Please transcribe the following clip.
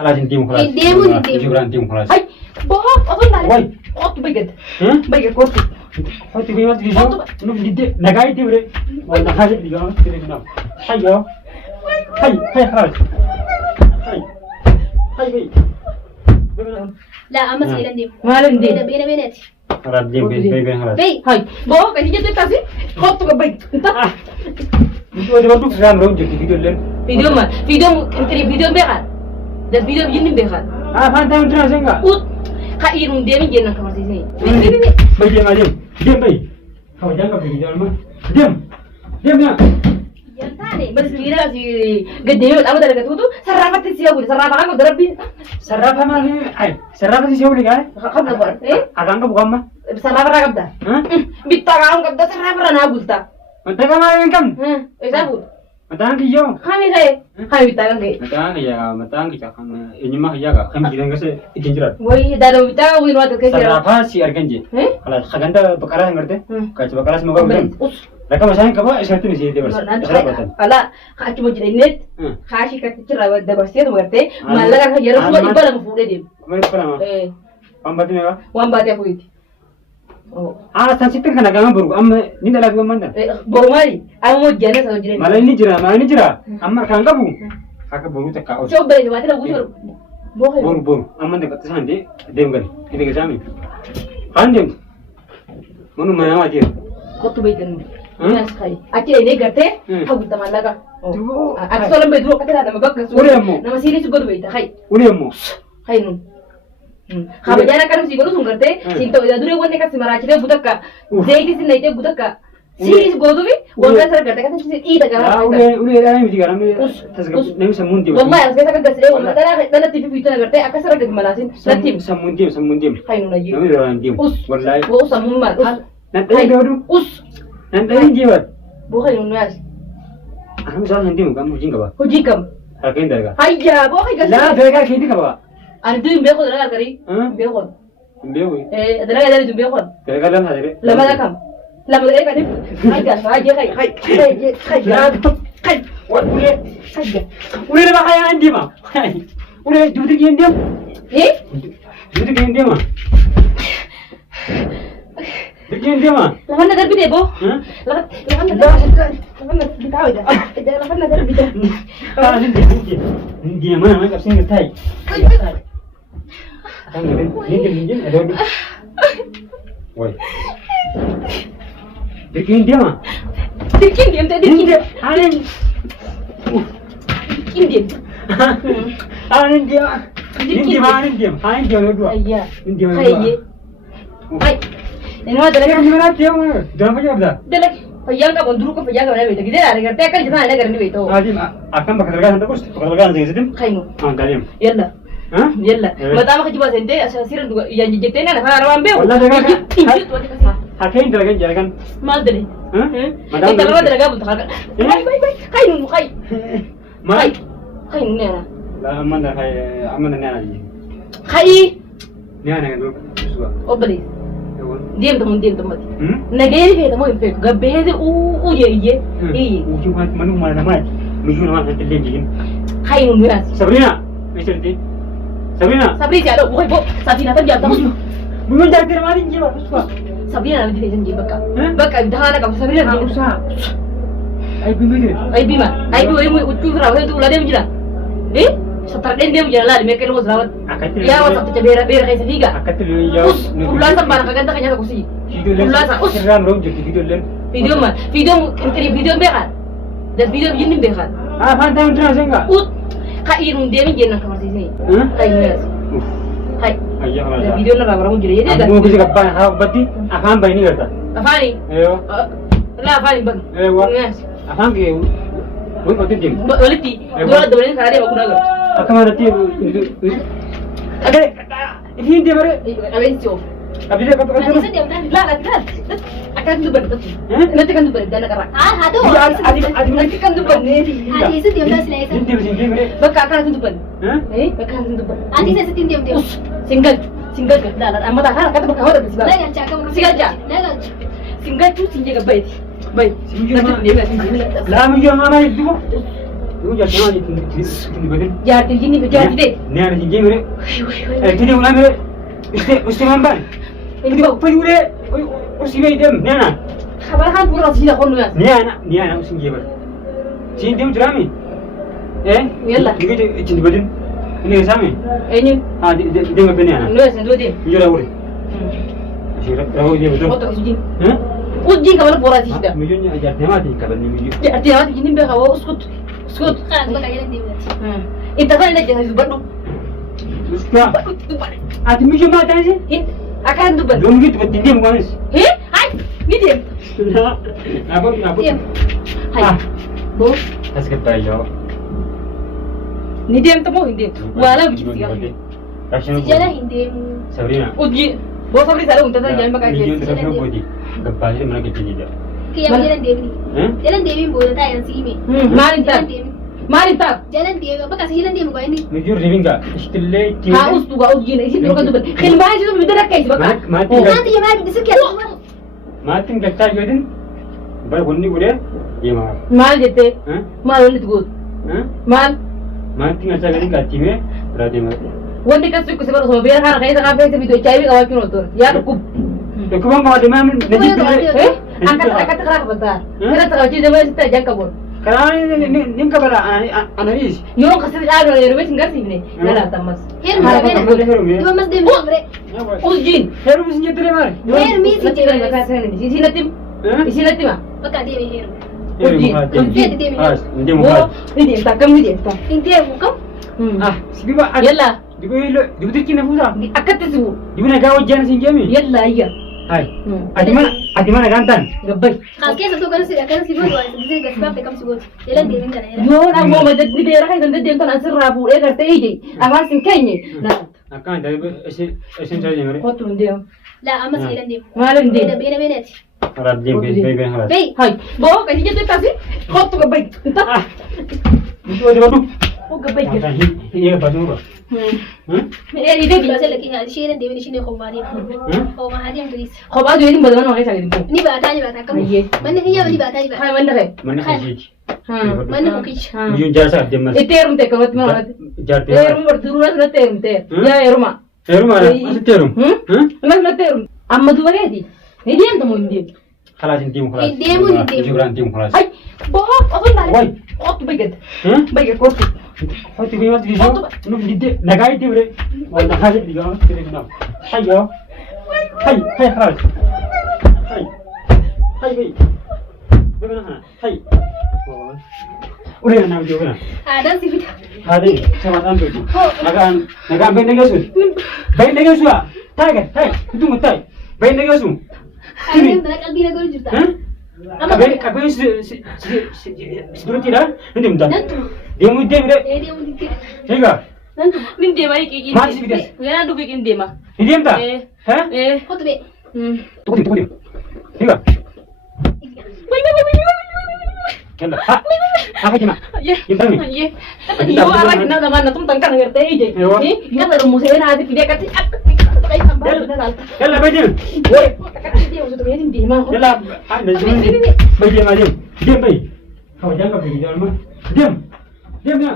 خلاص انتم خلاص جبران انتم خلاص هاي بوك أظن عليك واي قط بجد ها بجد قط حطي في وقت فيديو نو جدي نجاي تبري ولا حاجه دي جام ترينا حيو هاي خلاص هاي لا أما سيلا ديم ما لم دين بينا بيناتي خلاص ديم بي خلاص بي هاي بوك أنت جد تاسي قط بجد أنت itu ada waktu ram ram jadi video len فيديو ما فيديو بيخان ده فيديو يجين بيخان fantai udah nasi enggak ut kairun dia nih jenang kamar sini bayi diam bayi kau jangan pergi jalan mah diam ya yang tadi bersekira si gede apa dari gede itu sarapat sih aku sarapat aku darabin sarapa mah sarapa sih siapa kan kamu apa akan kau bukan mah sarapat apa dah bitta kamu kau sarapat anak bulta mata kamu kan aku mata kiyo kami saya kami bitta kan mata kita kan ini mah ya kami kita nggak sih izinjirat woi dalam bitta woi nuat ke sarapa si arganji kalau kaganda bakara ngerti kaca bakara semoga bukan mereka masanya kau isyarat ini sih dia bersih ala aku mau jadi net kasih kata cerita dah bersih tuh ngerti malah kan hajar semua ibadah mau full dia kemarin apa nama pambatnya apa wambat ya full sensitif kan agama baru ini dah lagu mana baru mari aku mau jalan sama jalan malah ini jera amma kan kabu kakak baru tak kau coba ini mati lagu sur baru amma dekat sana deh demgan ini ke sana kan dem mana mana aja kau tuh baik kan Iya sekali. Akhirnya ini gerte, aku teman laga. Aku soalnya berdua kata ada mabak kesu. Nama sini juga dua itu. Hai. Hai nun. Kalau jalan kan sih guru sungguh gerte. Cinta udah dulu wanita kasih marah cina budak ka. Jadi sih nanti budak ka. Sini juga dulu bi. Wanita ser gerte kan sih ida kan. Udah ada yang juga kami. Nih semundi. Wah ya sekarang kan gerte. Wanita TV itu gerte. Aku ser gerte malasin. Nanti. Semundi. Hai nun aja. Kami orang tim. Wallahi. Wow semundi. Nanti dulu. Nanti jiwat. Bukan yang nuas. Aku salah nanti muka kamu jingga ba? Hujikam. Hargain darga. Hayya, bukan kasih. Lah, darga kini kaba. Anu tu imbekon darga kari. Imbekon. Imbewi. Darga dari tu imbekon. Darga dalam hadiri. Lama dah kam. Lama dah kadi. Hayya, hayya, hayya. What boleh? Hayya. Boleh dah kaya andi mah. Boleh duduk yang diam. Duduk yang diam mah. Bikin dia mah. Lawan nadar bide bo. Lawan bitaw ida. Lawan nadar bide. Dia mana kat sini tai. Kan ni ada. Woi. Bikin dia mah. Bikin dia tadi bikin. Anin. Bikin dia. Anin dia. Anin dia dua. Iya. Dia. Hayya. Hai. Ini mah Dia gimana dia mah? Jangan pergi apa dah? Delak, payang ka bonduru ko payang ka mana beto. Gede ada kerja kan jangan ada kerja beto. Adim akan bakal tergantung terus, bakal tergantung sedim. Kainu. Dalim. Yalla. Hah? Yalla. Mata mah coba sente asiran dua yang jetena na kana rambe. Wallah dengan Injit tuh kasih. Hakain tergantung jalan. Mal dele. Hah? Madam. Kita kalau delaga buntu kan. Baik. Kainu kai. Mai. Kainu nena. Lah aman dah kai aman dah nana. Kai. Nana kan dulu. Obeli. Diam teman. Negeri kita mau impe. Gabe itu uye. Ujung mana nama? Mungkin nama nanti lagi. Kainu nena. Sabrina, mesti nanti. Sabrina ada. Bukan bu. Sabrina kan jatuh. Belum jadi termari jiwa. Sabrina nanti dia janji baka. Baka dah nak kamu Sabrina. Tak usah. Ai bimini. Ai mu ucu rawa itu ulah dia menjila. Setar dia menjila lah. Mereka lu selawat. Ya waktu tu bera kayak sediga. Akatul ya. Ulah sampai nak kagak kanya aku sih. Ulah sa. Seram rom jadi video len. Video bekan. Dan video ini bekan. Fantai udah nasi enggak? Kairun dia nih jenang kamar sini. Kairun. Hai. Ayah malah. Video nak orang jadi jadi. Aku bisa kapan? Hak berarti apa ini kata? Apa ni? Ayo. Lah apa ni bang? Ayo. Apa ke? Buat apa tu? Waliti. Dua ni kerana dia aku nak. Akan mana tu? Ada. Ini dia mana? Awen show. Abi dia kata kata. Lah. Akan tu benar. Nanti kan tu benar. Jangan kerana. Aduh. Adi Nanti kan tu benar. Adi itu diam dah selesai. Ini dia sini mana? Baka akan tu benar. Baka akan tu benar. Adi saya setin diam. Single ke? Dah. Amat tak kata baka awak bersih. Dah cakap. Single je. Single tu single ke baik. Baik. Lama juga mana itu? Ibu jadi mana jadi betul? Jaartii jinni jaartii dee. Ni ada jinjing mere. Tini ulah mere. Usti mamban. Ini kok pergi ule. Usti bayi dem. Ni ana. Kabar kan pura sih dah kon nuas. Ni ana usti jebar. Sini dem jerami. Yalla. Ini jadi betul. Ini sama. Ini. Ah, dia nggak benar ana. Nuas dua deh. Jujur ule. Rahu dia betul. Foto ujin. Ujin kabar pura sih dah. Mujurnya ajar dia mati kabar ni mujur. Jaartii mati jinni beka wa uskut. Uskut. Kan bakal jalan deemna. Inta kan ina jangan dubadu. Usta. Ati mujur mata sih. Akan dubadu. Belum gitu betul dia bukan sih. Ay, gidem. Apa? Diam. Hai. Bo. Tas kita yo. Ni dem tamo hindi. Wala begitu sih. Kasih Si jalan hindeemu. Sabrina. Uji. Bo sabri sare unta ta jangan pakai. Video terus no bodi. Gapal sih mana kecil dia. Kaya jalan deemni. Jalan deemin boda tayo ang simi. Marin tak. Marin tak. Jalan deem. Apa kasi jalan deem ko ini? Mujur living ka. Istille ti. Ha ustu ga uji ne isi dokan duban. Kin ba ji duban dara kai baka. Mati. Nanti ya mari bisa kaya. Mati gakta yodin. Bar bonni bude. Ye ma. Mal jete. Mal ni tugut. Mal. Mati ngaca gadi gati me. Berarti ma. Wonde ka su ku se baro so biar kana kai ta ka pe se video chai ga wakin otor. Ya ku. Ko bang ma de ma najib tu. Angkat kerak bentar. Kira tak uji zaman kita jangka bor. Karena ni kabara analis. Yo kasih ada ya wes enggak sih ini. Nala tamas. Heru bena. Iba mas deem ko bre. Ujin. Heru bis nyetre mar. Heru mi si Nanti kalau kasih ini. Isi natim. Isi natim ah. Baka deem heru. Ujin. Has, ndi mo. Ini tak kamu dia tak. Hindi mo kam. Ah, sibiba. Yalla. Digo ilo, digo tikina fusa. Akat tu. Digo na gawo jan sin jami. Yalla iya. Hai. Adi mana gantan? Gabay. Kaske sa to kan si bodo ay bisa gasbab te kam si bodo. Jalan deemin kana ya. Yo na mo madad di bera kay ganda din tan asir rabu e garte ije. Amas sin kenye. Na. Akan dari esen saja mere. Hotun dia. La amas jalan deem. Malam Bena dia. bena ti. Harap jem be harap. Bay. Hai. Bo kasi jete tasi. Hotu gabay. Entah. Ah. Itu ada batu. Oh gabay. Iya batu ba. Eh ide Di di. ba lagi ha shi ran deemin shi ne ko mari. Ko ma hadin gris. Khoba do ni badana ngai sagin ko. Ni ba ta ni ba ta kam. Ayye. Man ni ya ni ba ta ni ba. Hai man dare. Mana kaji. Man ko kich. Yun jasa demas. Iterum te kamat ma. Jarte. Terum berduruna na terum te. Ya eruma. Terum mana? Masih terum. Mas na terum. Amma du bagadi. Ni diam to mo indi. Khalas intim khalas. Intim, intim. Jubran intim khalas. Hai. Bo atun dale. Woi. Ot bagad. Bagad ko. Hoy tu bimat video. Nu dide nagai tibre. Wal nagai diga tire na. Hayo. Hai khalas. Hai. Hai bay. Bagaimana hana? Hai. Udah na video na. Ada si bita. Hadi sama ambil tu. Nagaan bayi negasun. Bayi negasun ah. Tiger, hai. Itu mutai. Bayi negasun. Ada yang telah kalbi na gol juta. Apa sebelum tidak? Nanti mutai. Nanti. Dia mutai bre. Dia mau dikit. Hingga. Nanti. Nin de mai ki. Masih bidas. Yana du bikin de ma. Ini entah. Hah? Foto be. Tunggu dia. Hingga. Kena. Apa cuma? Ye. Kita ni. Ye. Yo ara kina da mana tum tangkan ngerte ije. Yo da mu se na ati pide kati. Yalla bajil. Woi. Kati dia usut be nin de ma. Yalla. Ada jadi. Bajil majil. Diam bay. Kau jangan pergi jalan mah. Diam. Diam ya.